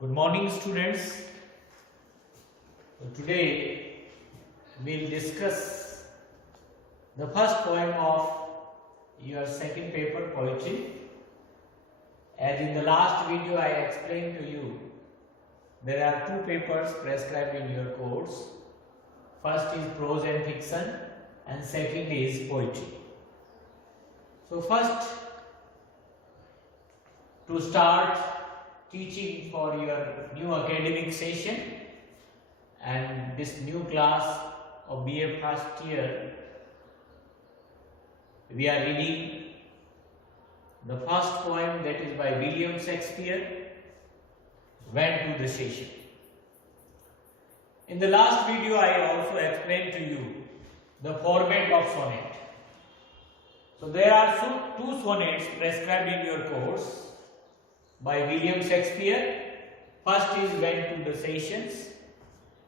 Good morning, students. Today we'll discuss the first poem of your second paper, poetry. As in the last video I explained to you, there are two papers prescribed in your course. First is prose and fiction and second is poetry. So first, to start teaching for your new academic session and this new class of BA first year, we are reading the first poem, that is by William Shakespeare, When to the Session. In the last video I also explained to you the format of sonnet. So there are two sonnets prescribed in your course by William Shakespeare. First is When to the Sessions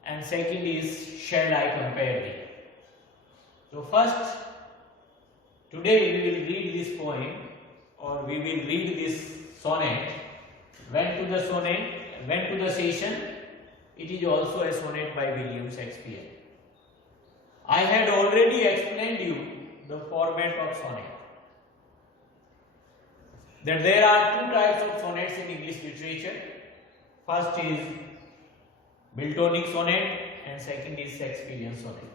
and second is Shall I Compare Thee. So first, today we will read this poem, or we will read this sonnet, When to the Session. It is also a sonnet by William Shakespeare. I had already explained you the format of sonnet. That there are two types of sonnets in English literature. First is Miltonic sonnet and second is Shakespearean sonnet.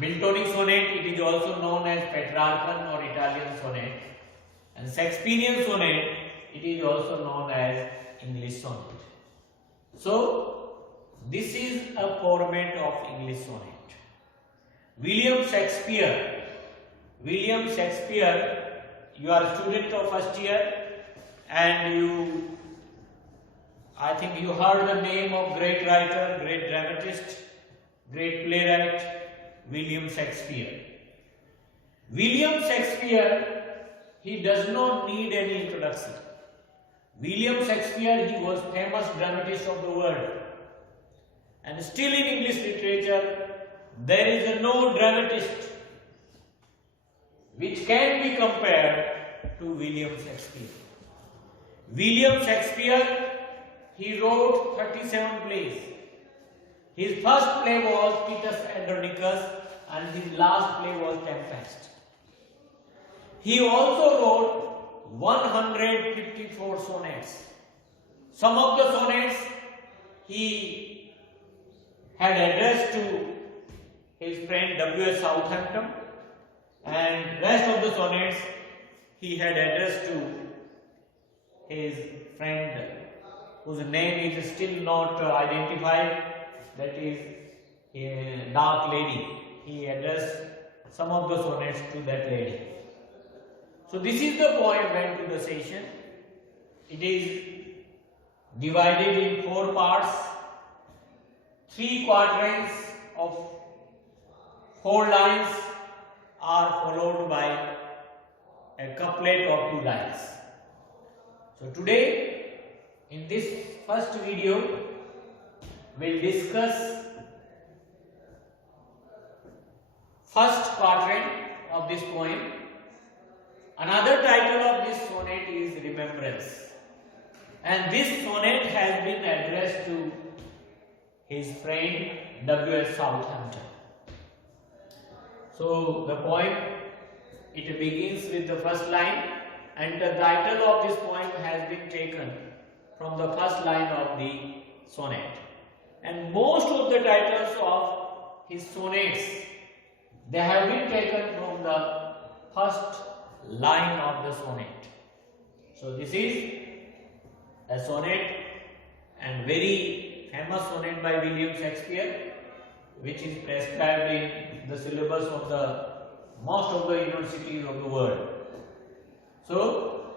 Miltonic sonnet, it is also known as Petrarchan or Italian sonnet, and Shakespearean sonnet, it is also known as English sonnet. So this is a format of English sonnet. William Shakespeare, you are a student of first year and I think you heard the name of great writer, great dramatist, great playwright, William Shakespeare. William Shakespeare, he does not need any introduction. William Shakespeare, he was famous dramatist of the world. And still in English literature, there is no dramatist which can be compared to William Shakespeare. William Shakespeare, he wrote 37 plays. His first play was Titus Andronicus and his last play was Tempest. He also wrote 154 sonnets. Some of the sonnets he had addressed to his friend W.S. Southampton, and rest of the sonnets he had addressed to his friend whose name is still not identified, that is Dark Lady. He addressed some of the sonnets to that lady. So this is the poem When to the Session. It is divided in 4 parts. 3 quatrains of 4 lines are followed by a couplet of 2 lines. So today, in this first video, we'll discuss first quatrain of this poem. Another title of this sonnet is Remembrance. And this sonnet has been addressed to his friend W.S. Southampton. So the poem, it begins with the first line, and the title of this poem has been taken from the first line of the sonnet. And most of the titles of his sonnets, they have been taken from the first line of the sonnet. So this is a sonnet and very famous sonnet by William Shakespeare, which is prescribed in the syllabus of the most of the universities of the world. So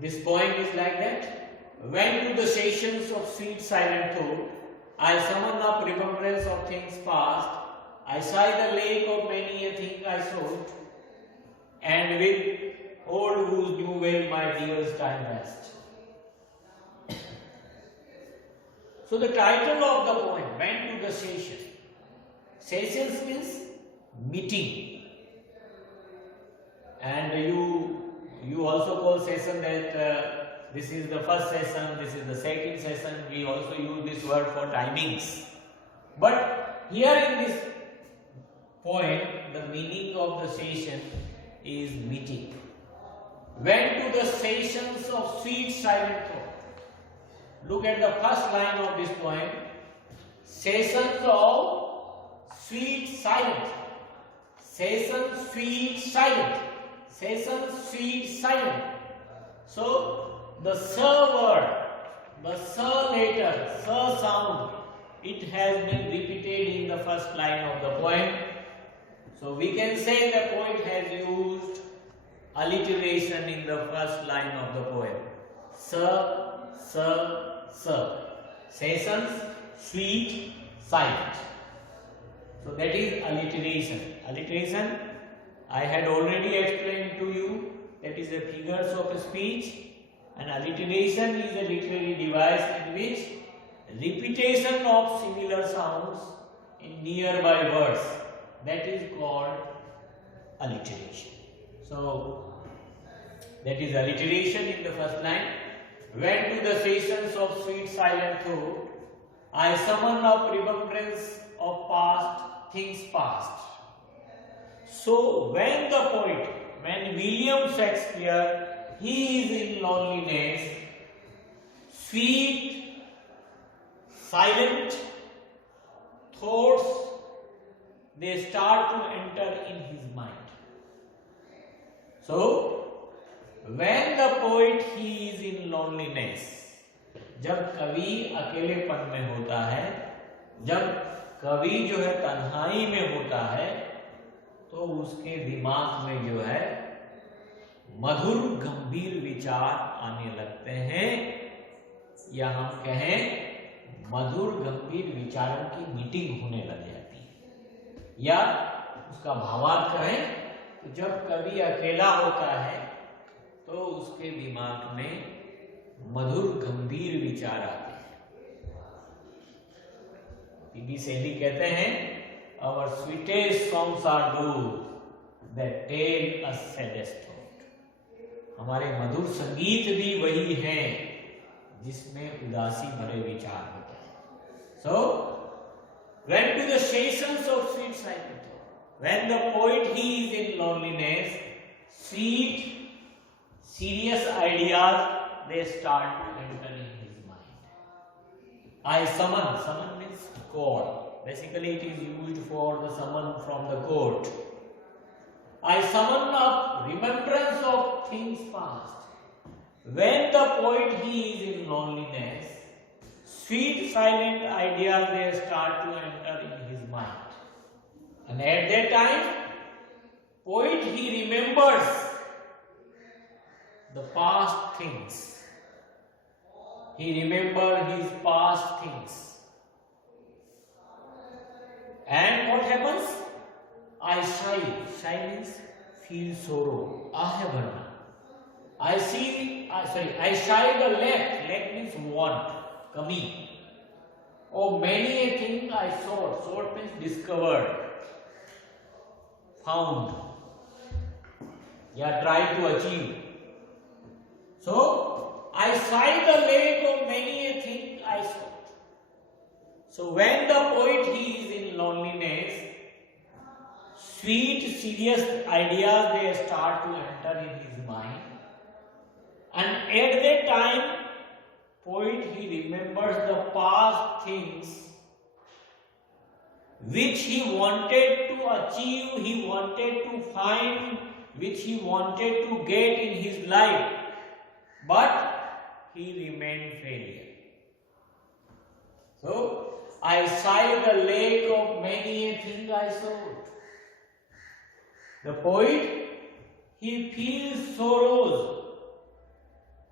this poem is like that. When to the sessions of sweet silent thought, I summon up remembrance of things past. I sigh the lake of many a thing I sought, and with old whose new well my dearest time rest. So the title of the poem, When to the Session. Sessions means meeting, and you also call session that this is the first session, this is the second session. We also use this word for timings. But here in this poem, the meaning of the session is meeting. Went to the sessions of sweet silent thought. Look at the first line of this poem. Sessions of sweet silent. Sessions sweet silent. Sessions sweet silent. So the sir word, the sir letter, sir sound, it has been repeated in the first line of the poem. So we can say the poet has used alliteration in the first line of the poem. Sir, sir, sir. Sessions, sweet, silent. So that is alliteration. Alliteration, I had already explained to you, that is a figures of speech. And alliteration is a literary device in which repetition of similar sounds in nearby words, that is called alliteration. So that is alliteration in the first line. Went to the sessions of sweet silent thought, I summon up remembrance of past things past. So when the poet, when William Shakespeare, he is in loneliness, sweet silent thoughts, they start to enter in his mind. So when the poet he is in loneliness, जब कवि अकेलेपन में होता है, जब कवि जो है तन्हाई में होता है, तो उसके दिमाग में जो है मधुर गंभीर विचार आने लगते हैं, या हम कहें मधुर गंभीर विचारों की मीटिंग होने लग जाती है, या उसका भावार्थ कहें तो जब कवि अकेला होता है तो उसके दिमाग में मधुर गंभीर विचार आते हैं। पीबी शैली कहते हैं, Our sweetest songs are those that tell us saddest thought. हमारे मधुर संगीत भी वही हैं जिसमें उदासी भरे विचार होते हैं। So, went to the sessions of sweet silent thought. When the poet he is in loneliness, sweet, serious ideas they start to enter in his mind. I summon. Summon means call. Basically, it is used for the summon from the court. I summon up remembrance of things past. When the poet he is in loneliness, sweet silent ideas they start to enter in his mind. And at that time, poet he remembers the past things. He remembers his past things. And what happens? I sigh. Sigh means feel sorrow. Ah bharna. I sigh the lack. Lack means want. Kami. Oh, many a thing I sought. Sought means discovered. Found. Yeah, try to achieve. So, I sigh the lack of many a thing I sought. So when the poet he is in loneliness, sweet, serious ideas they start to enter in his mind, and at that time, poet he remembers the past things which he wanted to achieve, he wanted to find, which he wanted to get in his life, but he remained failure. So, I sigh the lack of many a thing I sought. The poet, he feels sorrows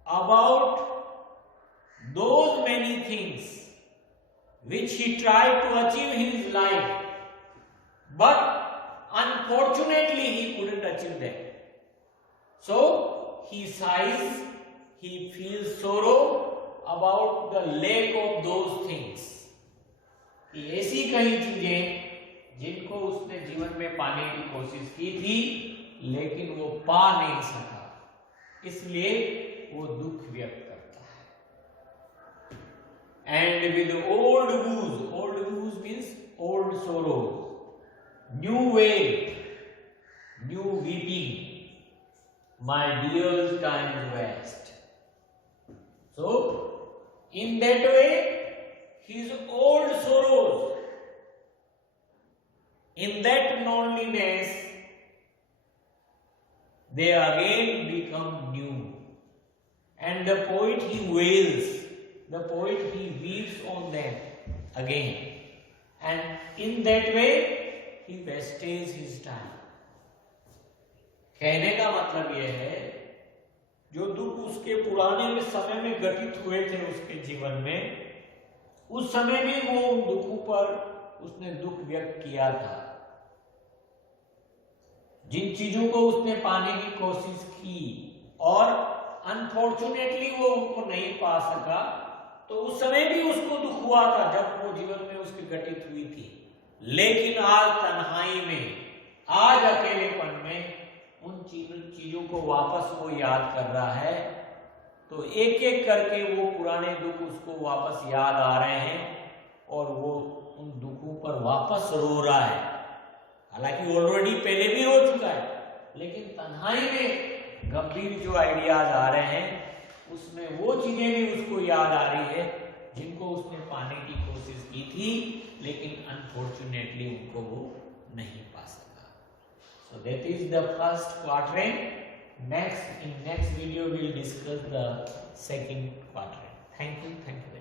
about those many things which he tried to achieve in his life, but unfortunately he couldn't achieve them. So he sighs, he feels sorrow about the lack of those things. कि ऐसी कई चीजें जिनको उसने जीवन में पाने की कोशिश की थी लेकिन वो पा नहीं सका, इसलिए वो दुख व्यक्त करता है। And with old woes means old sorrow, new wail, new weeping, my dear's time is waste. So, in that way, his old sorrows, in that loneliness, they again become new. And the poet he wails, the poet he weeps on them again. And in that way, he wastes his time. कहने का मतलब यह है, जो दुख उसके पुराने में समय में घटित हुए थे उसके जीवन में, उस समय भी वो उन दुखों पर उसने दुख व्यक्त किया था। जिन चीजों को उसने पाने की कोशिश की और अनफॉर्चुनेटली वो उनको नहीं पा सका, तो उस समय भी उसको दुख हुआ था जब वो जीवन में उसकी घटित हुई थी। लेकिन आज तन्हाई में, आज अकेलेपन में उन चीजों को वापस वो याद कर रहा है, तो एक एक करके वो पुराने दुख उसको वापस याद आ रहे हैं और वो उन दुखों पर वापस रो रहा है। हालांकि ऑलरेडी पहले भी रो चुका है, लेकिन तन्हाई में गंभीर जो आइडियाज आ रहे हैं उसमें वो चीजें भी उसको याद आ रही है जिनको उसने पाने की कोशिश की थी, लेकिन अनफॉर्चुनेटली उनको वो नहीं पा सका। So that is the first quatrain. In next video we will discuss the second quatrain. Thank you.